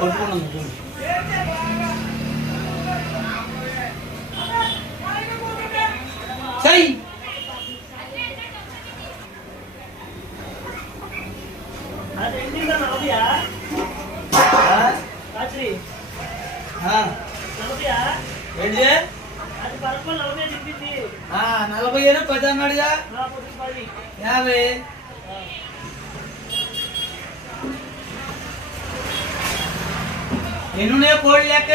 కొట్టుకున్నాను సై ఏంటి 40 10 అన్నాడుగా 50 ఎన్నునే కోడి లెక్క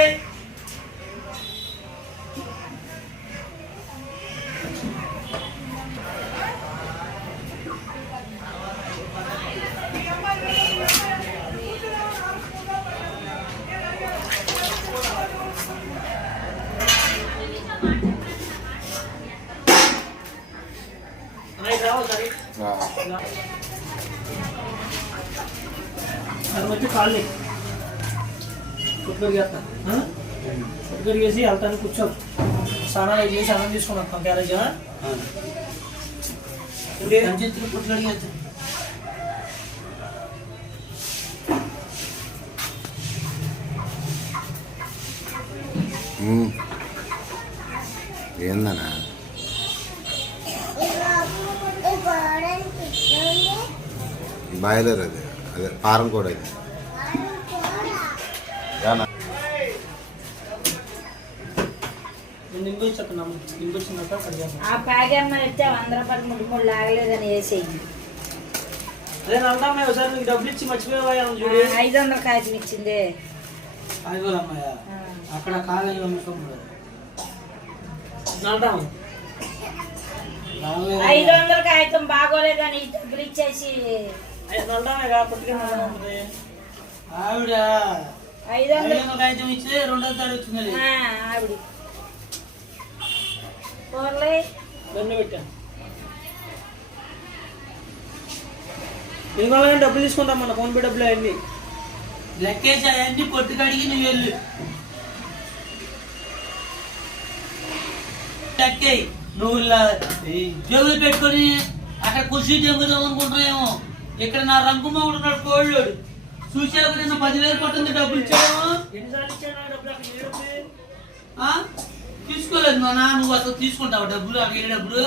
వచ్చి కాళ్ళు కొట్టుకరిగేసి వెళ్తాను కూర్చో స్నానం చేసి అన్నం తీసుకుని వస్తాం క్యారేజ్ కొట్టుకడిగేస్తాను ఏందన్నా బాయిలర్ అది అదే పారం కూడా అది ఆ ప్యాక్ అమ్మ ఇస్తే 100 రూపాయలు 3 లాగలేదని వేసేయండి. డబ్బులు ఇచ్చి మర్చిపోయావా 500 కాగితం ఇచ్చిందే అక్కడ కాలేజ్ 500 కాగితం బాగోలేదని డబ్బులు ఇచ్చేసి ఆవిడ 500 కాగితం ఇచ్చి 2వ తారీఖు వచ్చింది ఆవిడ పోర్లే బండి పెట్టా ఇవాళ డబ్బులు తీసుకుంటాం మన ఫోన్ పే డబ్బులు అవన్నీ లెక్కేసి అవన్నీ కొట్టుకడిగి నువ్వు వెళ్ళు లెక్కే నువ్వు జోగులు పెట్టుకొని అక్కడ కుర్చీ జంగుదాం అనుకుంటున్నాయేమో ఇక్కడ నా రంగు మొగుడు ఉన్నాడు కోళ్ళు చూసావు నిన్న 10,000 పట్టింది డబ్బులు ఇచ్చాము తీసుకోలేదు మా నాన్న నువ్వు అసలు తీసుకుంటావు డబ్బులు అక్కడ డబ్బులు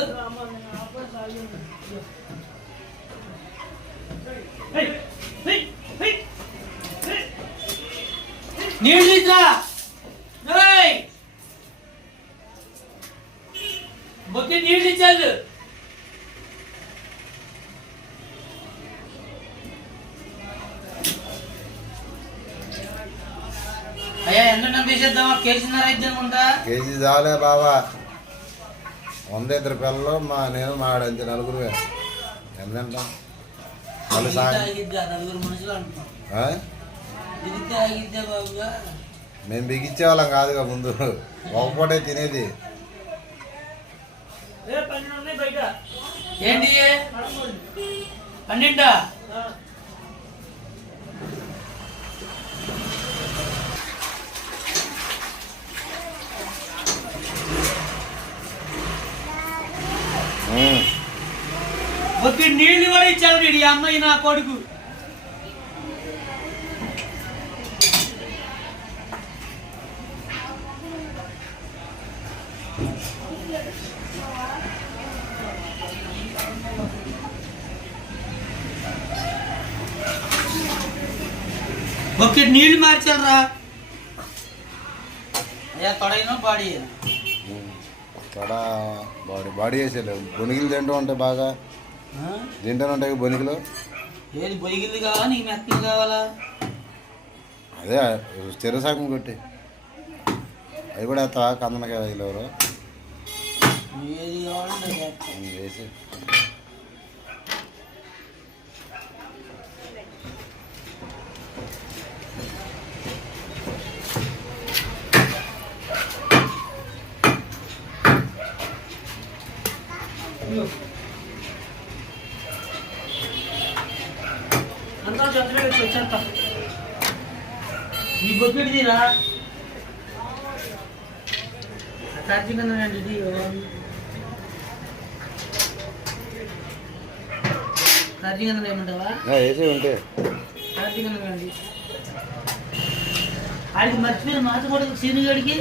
నీళ్ళు ఇద్దా బొక్కి నీళ్ళు ఇచ్చారు అయ్యా ఎంత వేసేద్దామా కేజీన్నర అయితే అనుకుంటా కేజీ చాలే బాబా 100 ఇద్దరు పిల్లలు నేను మాడంతే నలుగురు ఎంత నలుగురు మనుషులు అంటున్నాం మేము బిగించే వాళ్ళం కాదుగా ముందు ఒకపూటే తినేది ఏంటి 12 ఒక్క నీళ్ళు కూడా ఇచ్చాడు ఈ అమ్మాయి నా కొడుకు ఒక్క నీళ్ళు మార్చారా అయ్యా తొడైనా బాడీ తొడ బాడీ వేసేలేవు బొనిగిలు తింటూ ఉంటాయి బాగా తింటూనే ఉంటాయి బొనిగిలు ఏది బొనిగిల్లు కావాలా నీకు మెత్తలు కావాలా అదే చెరసాకం కొట్టి అవి కూడా వేస్తావా కందనకాయ ఎవరు ఏది కావాలంటే వేసి అంతా చంద్రుడు వచ్చేస్తా ఈ బొద్దుడిదిరా కార్తీకండి ఇది కార్తీకంగా ఏమంటావా వేసి ఉంటే కార్తీకంగా అండి ఆడికి మర్చిపోయిన మాట కూడా సీనిగాడికి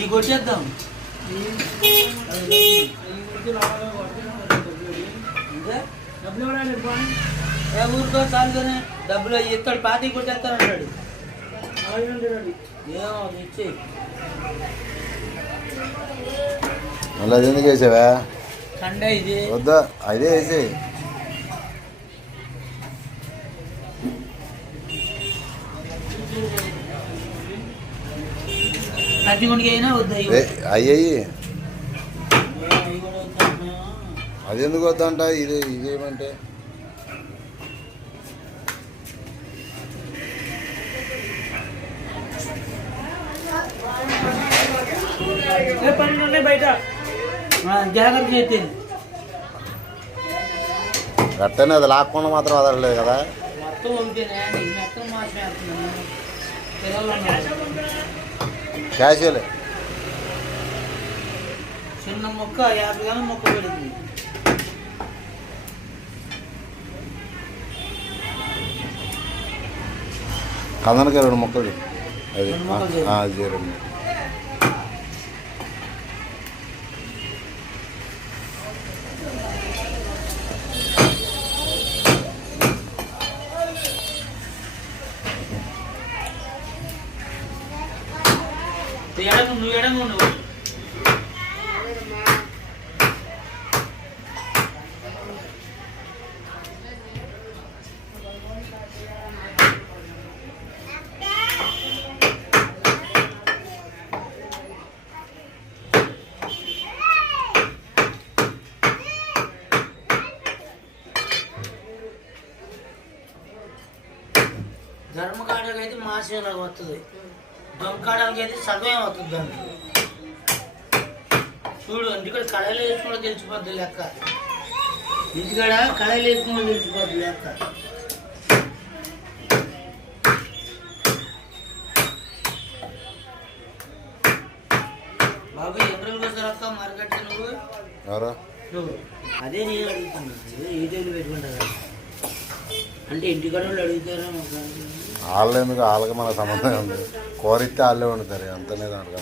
ఈ కొట్టేద్దాం. ఊరికో చాలు కానీ డబ్బులు ఇస్తాడు, పాతి కొట్టేస్తాను అన్నాడు. ఏమో ఇచ్చే మళ్ళీ అది ఎందుకు వేసావా? సండే ఇది వద్దా, అదే వేసి కట్టిగుండికి అయినా వద్దా? అయ్యాయి. అది ఎందుకు వద్దంట? ఇదేమంటే బయట జాగ్రత్త చేస్తే గట్టనే అది లాక్కుండా మాత్రం వదలలేదు కదా. మొత్తం ఉంటేనే మొత్తం మాట్లాడుతున్నాను. పిల్లలు క్యాషువలే చిన్న మొక్క 50 గ్రాముల మొక్క పెడుతుంది. కందనకి 2 మొక్కలు అది 2 మొక్కలు అది 2. నువ్వు ఎడంగా ఉండవు. ధర్మకాడకి అయితే మాసేలాగా వస్తుంది, దొంగకాడలకి అయితే సగమే అవుతుంది. దాన్ని చూడు, ఇంటికాడ కళాయిలు వేసుకుంటే తెలిసిపోద్ది లెక్క. ఇంటికాడ కళాయిలు వేసుకుంటే తెలిసిపోద్ది లెక్క. బాబు ఎన్ని రోజులు వస్తారు అక్క మార్కెట్ నువ్వు? నువ్వు అదే నేను అడుగుతున్నా, ఏ టైంలో పెట్టుకుంటారా అంటే ఇంటికాడ వాళ్ళు అడుగుతారా? వాళ్ళు ఎందుకు, వాళ్ళకి మన సంబంధం ఉంది. కోరిస్తే వాళ్ళే వండుతారు, అంతనే దాంట్లో.